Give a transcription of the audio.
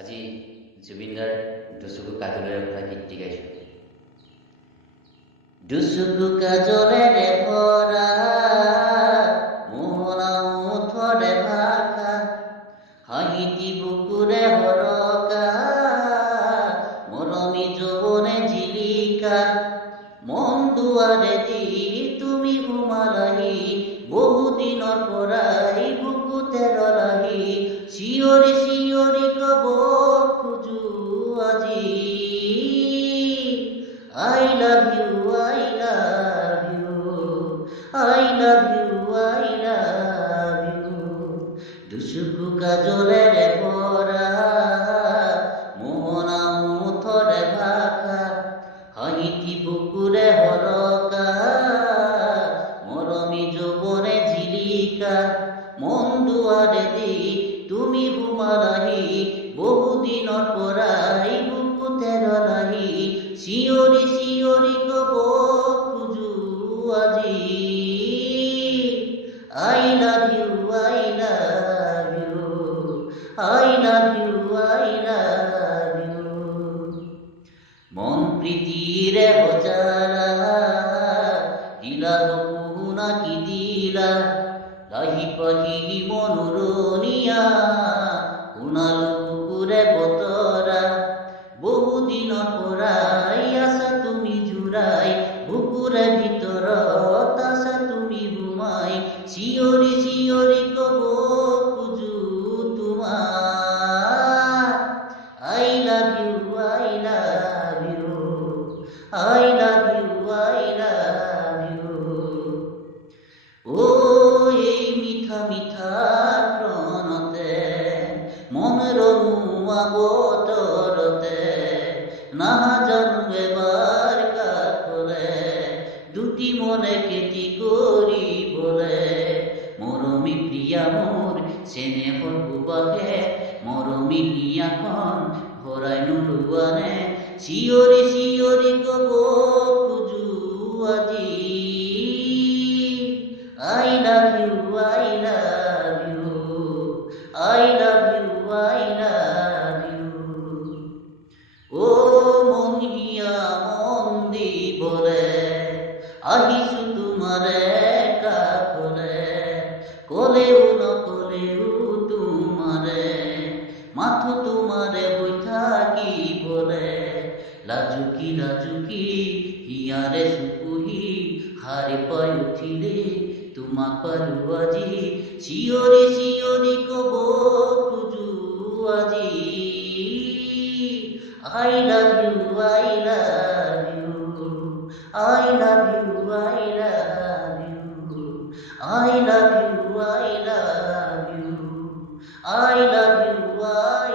আজি জুবিনদাৰ দুচকু কাজলেৰে ভৰা গীতটি গাইছোঁ। দুচকু কাজলেৰে ভৰা মোহনা ওঠৰে ভাষা, হাঁহিটি বুকুৰে হৰকা, মৰমী যৌৱনে জিলিকা, মন দুৱাৰে দি তুমি সোমালাহি, বহুদিনৰ পৰাই বুকুতে ৰলাহি, চিঞৰি চিঞৰি কব খোজো আজি I love you, I love you, I love you, I love you. দুচকু কাজলেৰে ভৰা মোহনা ওঠৰে ভাষা, হাঁহিটি বুকুৰে হৰকা, মৰমী যৌৱনে জিলিকা, মন দুৱাৰে দি তুমি সোমালাহি, বহুদিনৰ পৰাই বুকুতে ৰলাহি, চিঞৰি চিঞৰি কব খোজো আজি I love you, I love you, I love you, I love you. মন প্ৰীতিৰে বজালা, দিলা সপোনা কি দিলা, লাহি পাহি মনোৰণীয়া, শুনালো কুকুৰে বতৰা, বহুদিনৰ পৰাই আছা তুমি জোৰাই, বুকুৰে ভিতৰত আছা তুমি সোমাই, চিঞৰি চিঞৰি কব খোজো তোমাক I love you, I love you, I love you, I love you. এই মিঠা মিঠা প্ৰণতে, মনৰ মুৱা বতৰতে, নাজানো এবাৰ কাকলে, দুটি মনে কেতি কৰিবলে, মৰমী প্ৰিয়া মোৰ চেনেহৰ সুবাসে, মৰমী হিয়াখন ভৰাই নোলোৱানে, চিঞৰি চিঞৰি কব খোজো আজি I love you, I love you, I love you, I love you. ও মন হিয়া মন দিবলে, আহিছো তোমাৰে কাষলে, কলেও নকলেও তোমাৰে, মাথো তোমাৰে হৈ থাকিবলে, লাজুকি লাজুকি হিয়াৰে চকুহি, সাৰে পাই উঠিলে তোমাক পালো আজি, চিঞৰি চিঞৰি কব খোজো আজি I love you, I love you, I love you, I love you, I love you, I love you, I love you, I